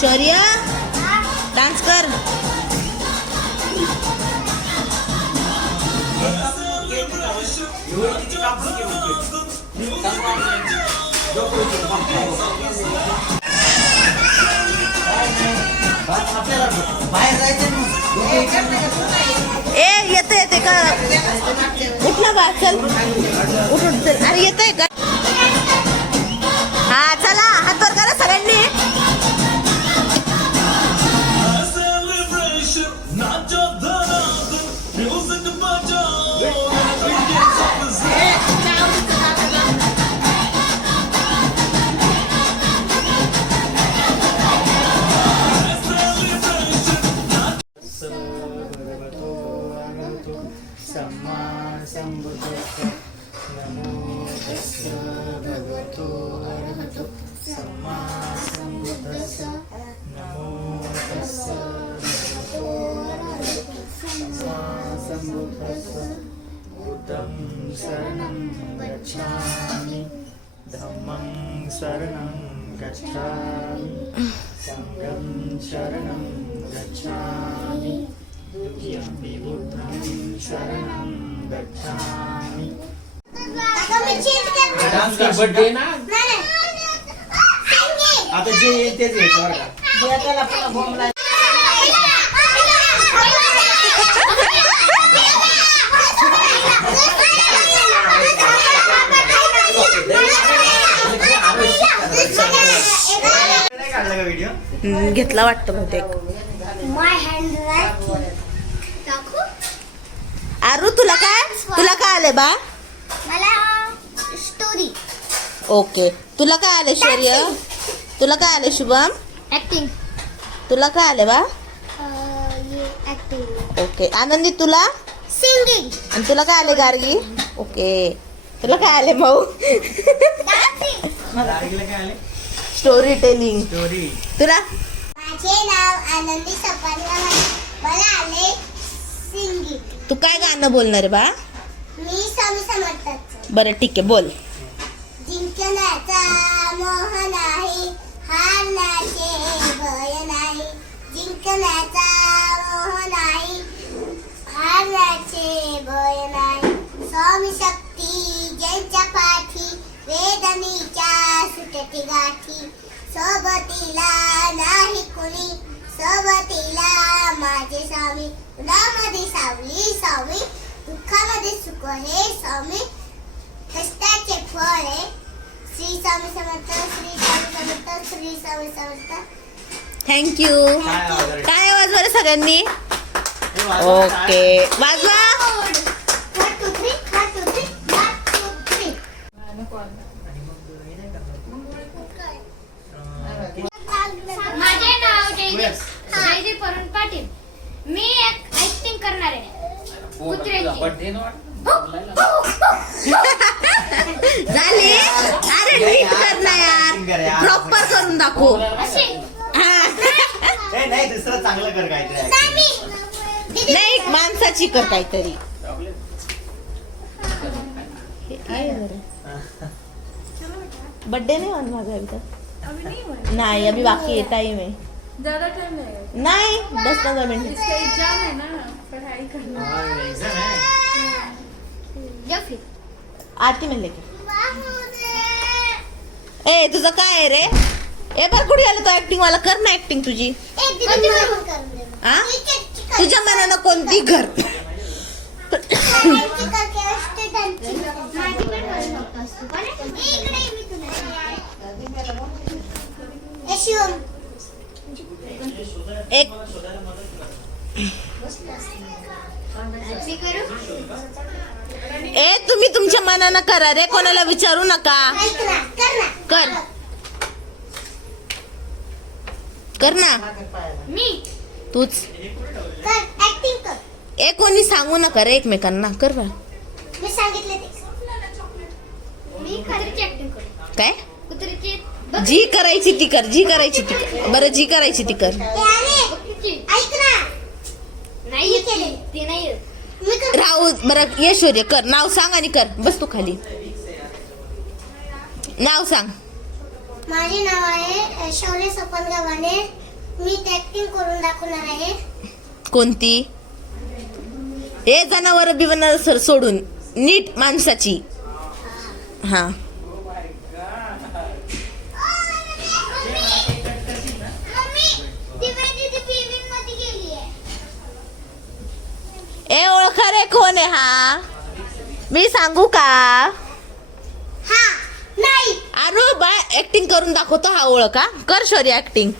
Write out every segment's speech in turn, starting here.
शौर्य डान्स कर. ए येते का उठला बा चल उठ चल. अरे येतंय का. हा चला हात वर करा सगळ्यांनी. नमो तस्स भगवतो अरहतो सम्मा सम्बुद्धस्स. नमो तस्स भगवतो अरहतो सम्मा सम्बुद्धस्स. बुद्धं शरणं गच्छामि धम्मं शरणं गच्छामि संघं शरणं गच्छामि द्वितीयंपि बुद्धं शरणं गच्छामि. डान्स कर बर्थडे ना आता जे येईल तेच येईल बरं का. त्याला पण बोंबला. घेतला वाटतं बहुतेक. आरू तुला काय आले बा. मला स्टोरी. ओके तुला काय आले शौर्य. तुला काय आले शुभम. ऍक्टिंग. तुला काय आले बा. ऍक्टिंग. ओके आनंदी तुला. सिंगिंग. आणि तुला काय आले गार्गी. ओके तुला काय आले मऊ. गार्गीला काय आले. Story telling. स्टोरी. तुला. माझे नाव आनंदी सपना. मला आले सिंगिंग. तू काय गाणं बोलणार आहे बा. मी स्वामी समर्थांचं. बरं ठीक आहे बोल. जिंकण्याचा मोह नाही, हारण्याचे भय नाही. जिंकण्याचा मोह नाही, हारण्याचे भय नाही. स्वामी शक्ती ज्यांच्या पाठी, वेदनेच्या सुटते गाठी. सोबतीला नाही कुणी, सोबतीला माझे स्वामी. उन्हामध्ये सावली स्वामी, दुःखामध्ये सुख हे स्वामी. कष्टाचे फळ आहे. श्री स्वामी समर्थ, श्री स्वामी समर्थ, श्री स्वामी समर्थ. थँक्यू. काय वाजवा सगळ्यांनी. ओके वाजवा. 1 2 3 1 2 3 1 2 3. माझे नाव जयदीप अरुण पाटील. मी एक ऍक्टिंग करणार आहे कुत्र्याची. बर्थडे ना झाले. अरे नीट कर ना यार. प्रॉपर करून दाखव. अशी नाही दुसरं चांगलं कर काहीतरी. नाही माणसाची कर काहीतरी. बर्थडे नहीं होने वाला अभी तक. नहीं अभी बाकी है टाइम है. ज्यादा टाइम है. नहीं 10-15 मिनट. इसका एग्जाम है ना, पढ़ाई करना. एग्जाम है. या फिर आरती में लेके. ए तुझं काय आहे रे. ए बरं कुठे गेला तो ऍक्टिंग वाला. कर ना ऍक्टिंग तुझी. हा तुझ्या मनानं कोणती घर. एक ए तुम्ही तुमच्या मनानं करा रे. कोणाला विचारू नका. कर कर ना. मी तूच. ऍक्टिंग कर. ए कोणी सांगू नका रे एकमेकांना. कर बा. मी सांगितले ते. मी कुत्र्याची ऍक्टिंग करू. काय कुत्र्याची जी करायची ती कर. जी करायची ती कर. बरं जी करायची ती कर. ऐक ना. नाही येत ते नाही येत. राहू बरं. ऐश्वर्य कर. नाव सांग आणि कर. बस तू खाली. नाव सांग. माझे नाव आहे शौर्य सपन गव्हाणे. मी ऍक्टिंग करून दाखवणार आहे. कोणती? हे जनावर बिवनार सर सोडून नीट माणसाची. हा ए ओळखा रे कोण आहे हा? मी सांगू का? हा नाही अरे बा ऍक्टिंग करून दाखवतो हा ओळखा. कर शौर्य ऍक्टिंग.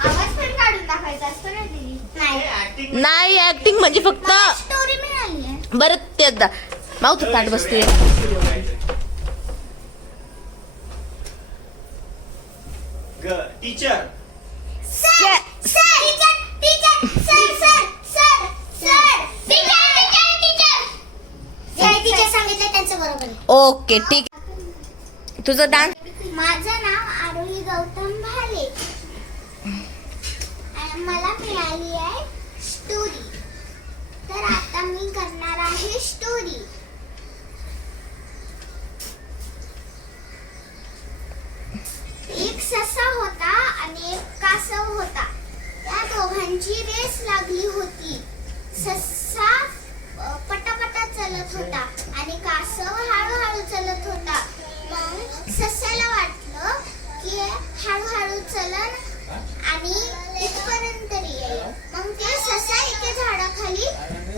आवाज पण काढून टाकायचा असतो ना दिदी. नाही नाही ऍक्टिंग म्हणजे फक्त स्टोरी मिळाली आहे. बरं तेच माऊथ ताट बसते. Teacher sir teacher teacher sir sir sir sir teacher teacher teacher जे टीचर सांगितलं त्यांचं बरोबर आहे. ओके ठीक आहे. तुझं डान्स. माझं नाव आरोही गौतम भाले आणि मला मिळाली आहे स्टोरी. तर आता मी करणार आहे स्टोरी. एक ससा होता आणि एक कासव होता. त्या दोघांची रेस लागली होती. ससा पटापटा चलत होता आणि कासव हळूहळू चलत होता. मग सस्याला वाटलं की हळूहळू चलन आणि इथपर्यंत येईल. मग ते ससा एका झाडाखाली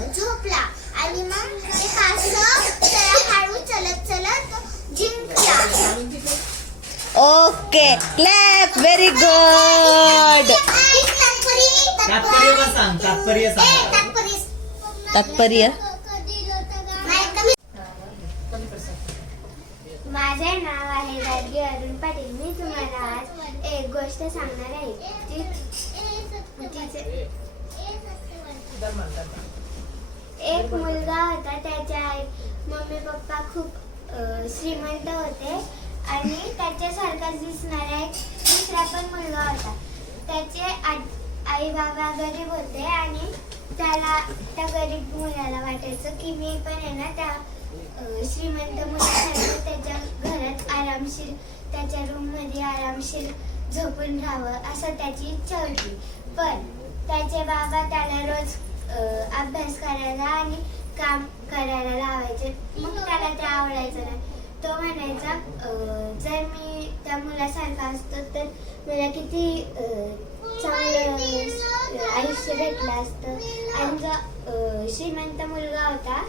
झोपला आणि मग ते कासव त्याला हळू चलत चलत जिंकला. Okay clap. Very good. तात्पर्य पण सांग. तात्पर्य सांग. तात्पर्य. माझे नाव आहे गार्गी अरुण पाटील. मी तुम्हाला आज एक गोष्ट सांगणार आहे. एक मुलगा होता. त्याच्या मम्मी पप्पा खूप श्रीमंत होते आणि त्याच्यासारखाच दिसणारा एक दुसरा पण मुलगा होता. त्याचे आई बाबा गरीब होते आणि त्याला त्या गरीब मुलाला वाटायचं की मी पण आहे ना त्या श्रीमंत मुलासारखं त्याच्या घरात आरामशीर त्याच्या रूम मध्ये आरामशीर झोपून राहावं असं त्याची इच्छा होती. पण त्याचे बाबा त्याला रोज अभ्यास करायला आणि काम करायला लावायचे. मग त्याला ते आवडायचं नाही. तो म्हणायचा जर मी त्या मुलासारखा असतो तर मला किती चांगलं आयुष्य भेटलं असतं. आणि जो श्रीमंत मुलगा होता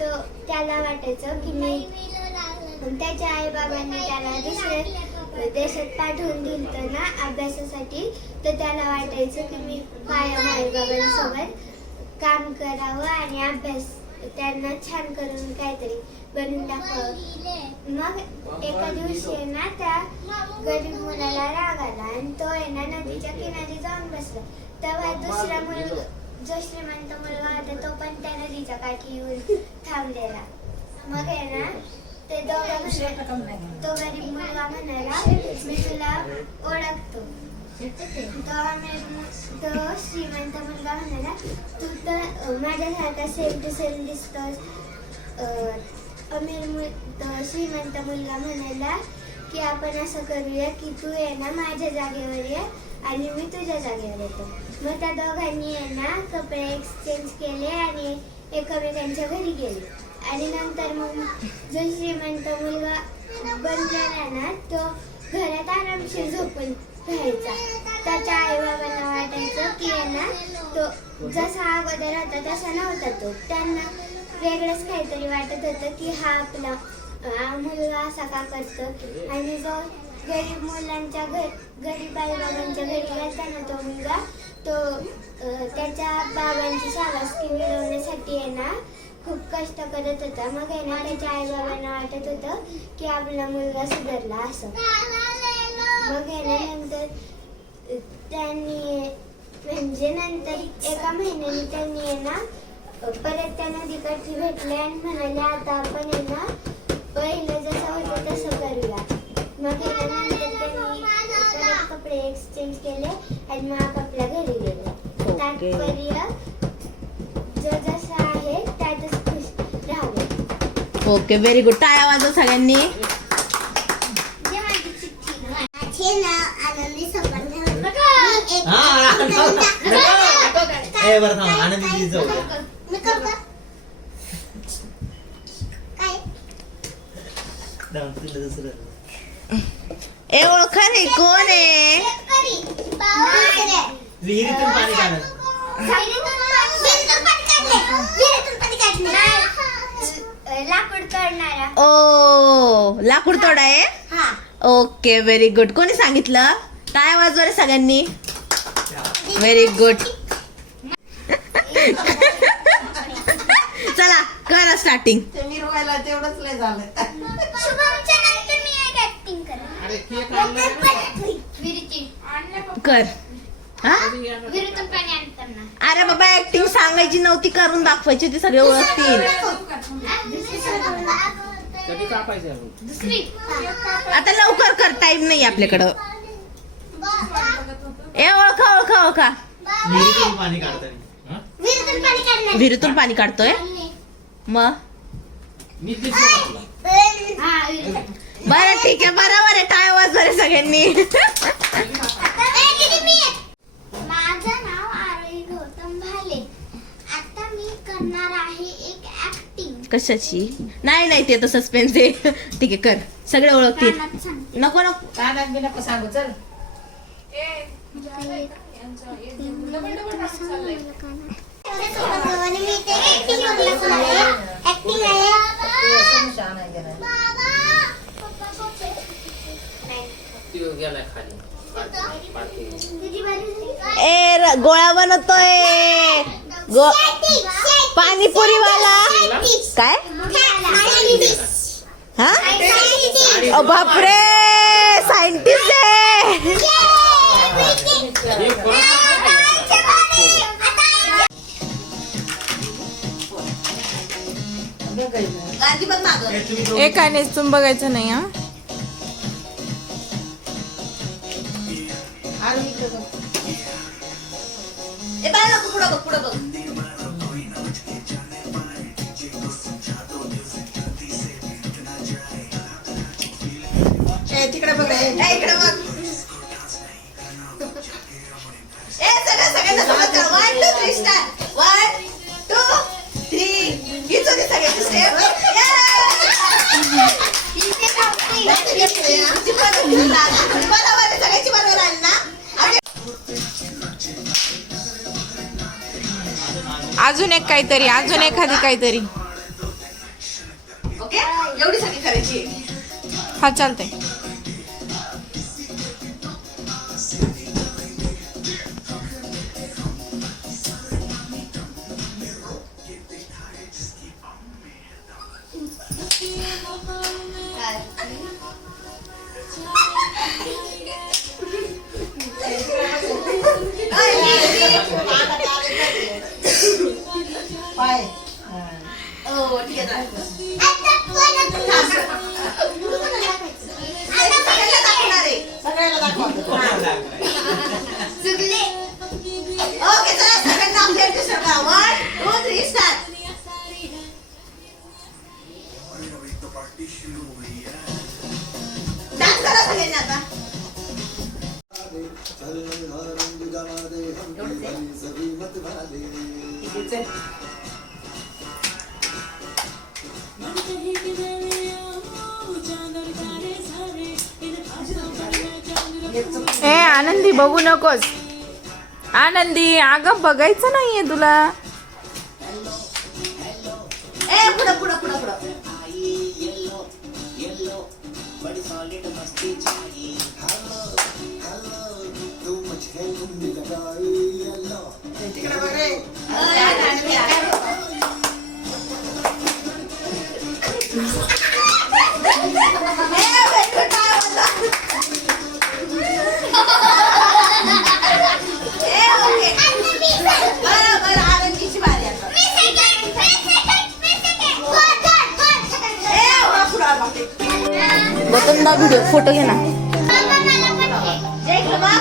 तो त्याला वाटायचं की मी त्याच्या आई बाबांनी त्याला दुसऱ्या देशात पाठवून दिलं ना अभ्यासासाठी. तर त्याला वाटायचं की मी माझ्या आई बाबांसोबत काम करावं आणि अभ्यास त्यांना छान करून काहीतरी बनवून दाखवावं. मग एका दिवशी आहे ना त्या गरीब मुलाला राग आला आणि तो आहे ना नदीच्या किनारी जाऊन बसला. तेव्हा दुसरा मुलगा जो श्रीमंत मुलगा होता तो पण त्या नदीच्या काठी येऊन थांबलेला. मग आहे ना ते तो गरीब मुलगा म्हणाला मी तुला ओळखतो. तो श्रीमंत मुलगा म्हणाला तू तर माझ्यासारखा सेम टू सेम दिसतोस. श्रीमंत मुलगा म्हणाला की आपण असं करूया की तू आहे ना माझ्या जागेवर ये आणि मी तुझ्या जागेवर येतो. मग त्या दोघांनी आहे ना कपडे एक्सचेंज केले आणि एकमेकांच्या घरी गेले. आणि नंतर मग जो श्रीमंत मुलगा बनलेला ना तो घरात आरामशीर झोपून राहायचा. त्याच्या आई बाबांना वाटायचं की आहे ना तो जसा अगोदर होता तसा नव्हता. तो त्यांना वेगळंच काहीतरी वाटत होतं की हा आपला मुलगा असा का करतो. आणि जो गरीब मुलांच्या गरीब आई बाबांच्या घरी गेला ना तो मुलगा तो त्याच्या बाबांची शाबासकी मिळवण्यासाठी आहे ना खूप कष्ट करत होता. मग आहे ना त्याच्या आई बाबांना वाटत होतं की आपला मुलगा सुधारला असं. मग आहे ना नंतर त्यांनी म्हणजे नंतर एका महिन्याने त्यांनी आहे ना परत त्या नदीकाठी भेटले आणि म्हणाले आता आपण आहे ना पहिलं जसं होतं तसं करूया. मग नंतर त्यांनी परत कपडे एक्सचेंज केले आणि मग आपल्या घरी गेले. तात्पर्य जो जसा आहे त्यातच खुश राहावे. Okay very good. टाळ्या वाजवा सगळ्यांनी. माझे नाव आनंदी संपन्न. हा ए बरं थांब आनंदी दिदी जाऊ द्या. मी करू का? काय? थांब, तुला दुसरं. ए ओळखा रे कोण आहे? शेतकरी. बाबा. विहिरीतून पाणी काढत. लाकूड तोडणारा. ओ लाकूड तोड आहे. हा. Okay very good. कोणी सांगितलं? टाळ्या वाजवा रे सगळ्यांनी. Very good. चला करा स्टार्टिंग. शुभमच्या नंतर मी एक ऍक्टिंग विहिरीची. कर. हा विहिरीतून पाणी आणताना. अरे बाबा ऍक्टिंग सांगायची नव्हती, करून दाखवायची, ते सगळे ओळखतील. दुसरी. आता लवकर कर, टाइम नाही आपल्याकडं. ए ओळखा ओळखा ओळखा. विहिरीतून पाणी काढताना. हा? विहिरीतून पाणी काढणार. विहिरीतून पाणी काढतोय मग. मी दिसलो का तुला? हा, विहिरीतून. बरं ठीक आहे, बरोबर आहे. टाळ्या वाजवा रे सगळ्यांनी. माझं नाव आरोही गौतम भाले. आता मी करणार आहे एक ऍक्टिंग. कशाची? नाही नाही, ते तर सस्पेन्स आहे. ठीक आहे कर, सगळे ओळखतील. कानात सांगते. नको नको. आणि मी ते ऍक्टिंग करणार आहे. ऍक्टिंग आहे. बाबा. तुझी बाजू झाली? ए गोळा बनवतोय. पाणीपुरीवाला काय? हा ओ बापरे, सायंटिस्ट आहे. ए, तुम्ही दोघं- एक काय नाही तुम्ही बघायचं नाही हा. ए बाळा नको, पुढं बघ पुढं बघ. तिकडे बघ. इकडे बघ. ए सगळ्यांना समज कर. 1 2 3 स्टार्ट. 1 2 3. हीच होती सगळ्यांची स्टेप. बरोबर आहे, सगळ्यांची बरोबर आली ना. अजून एक काहीतरी, अजून एखादी काहीतरी. ओके एवढी सगळी करायची. हा चालतंय. हो ठीक आहे. चुकले. ओके चला सगळ्यांना आपली ऍडजस्ट करा. 1 2 3 स्टार्ट. डान्स करा सगळ्यांनी आता. ए आनंदी बघू नकोस. आनंदी अगं बघायचं नाहीये तुला. ए पुढं पुढं पुढं पुढं. तिकडे बघ रे. बरं आनंदीची बारी आता. गौतमदा व्हिडिओ फोटो घे ना. जय खबा.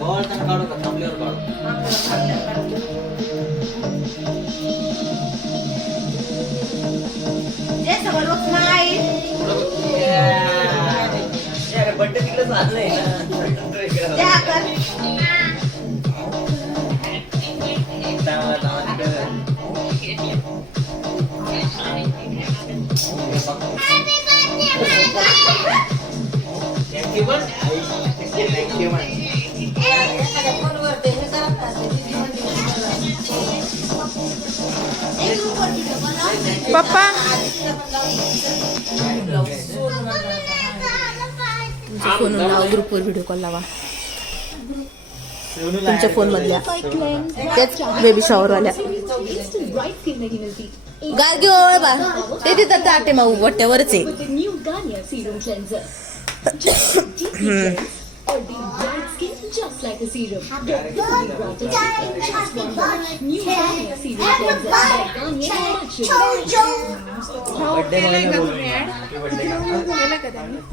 वळताना काढू का थांबल्यावर काढू? चहा कर. पप्पा फोन लावा, ग्रुपवर व्हिडिओ कॉल लावा तुमच्या फोन मधल्या त्याच बेबी शॉवर वाल्या गार्गी ओळ बा ते तिथं ताटे माऊ वट्यावरच आहे.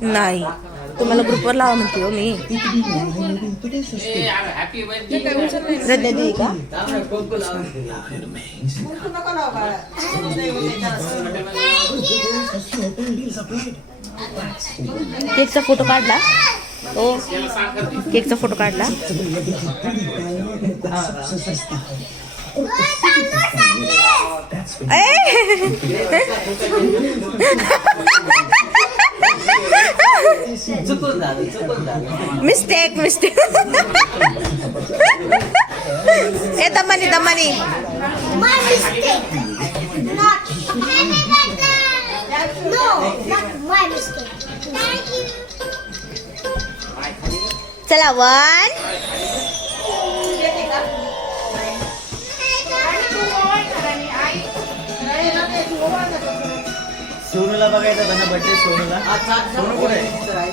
नाही तुम्हाला ग्रुपवर लावा म्हणते हो मी. श्रद्धा देवी का केकचा फोटो काढला. हो केकचा फोटो काढला. Mistake mistake. A Damani Damani My mistake. Not no, not my mistake. Thank you. चला 1 सोनूला बघायचा होता ना बर्थडे. सोनूला सोनू कुठे आहे?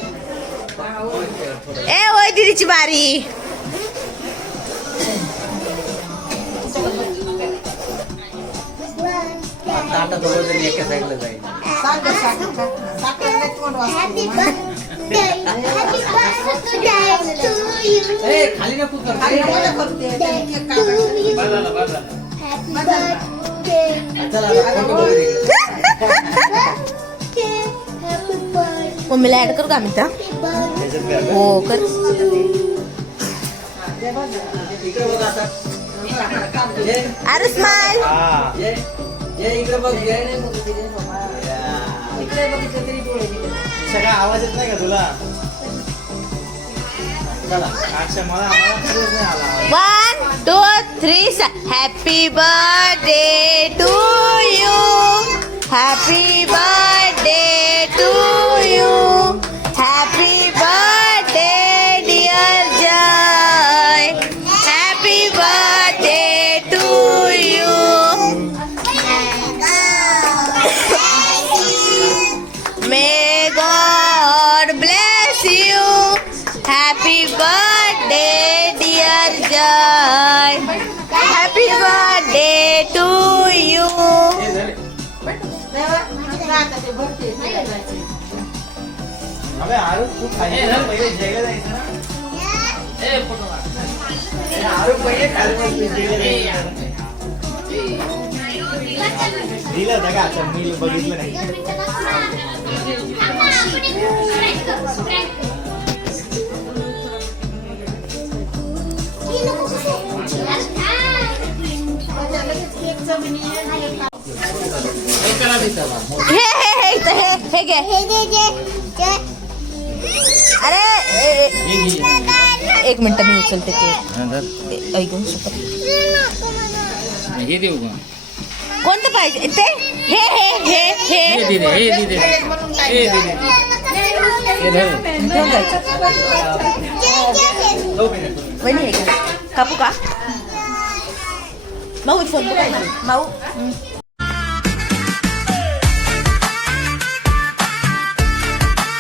ए होय दीदीची बारी. आता थोडं तरी एका साईडला जाईल. Happy birthday. Happy birthday to you. ए, खाली नको कर. Birthday to you. Happy birthday. चला आता फोटो बघू दे. Birthday. Happy birthday. मम्मीला ऍड करू का मी त्या हो कर. इकडे बघ आता. जय अरे स्माइल. हा जय जय इकडे बघ. जय सगळा आवाज येत नाही का तुला? चला. अच्छा मला खरंच नाही आला. 1 2 3 happy birthday to you. Happy birthday to you. Happy birthday dear Jay. Happy birthday to you. May God bless you. Happy birthday dear Jay. Happy birthday to you. अबे आरुष तू खाली पहिले जेवायला जायचं ना. ए फोटो काढ. ए, आरुष पहिले खाली बस, जेवायला जायचं. दिलं होतं का? अच्छा मी बघितलं नाही. हे घे. अरे एक मिनिट मी उचलते ते ऐकून शकत. हे देऊ का? कोणतं पाहिजे ते? हे हे हे हे हे दिदे. हे दिदे. हे दिदे. हे धर. घेऊन जायचं. वहिनी हे घे. कापू का? माऊ फोन पाहिजे माऊ.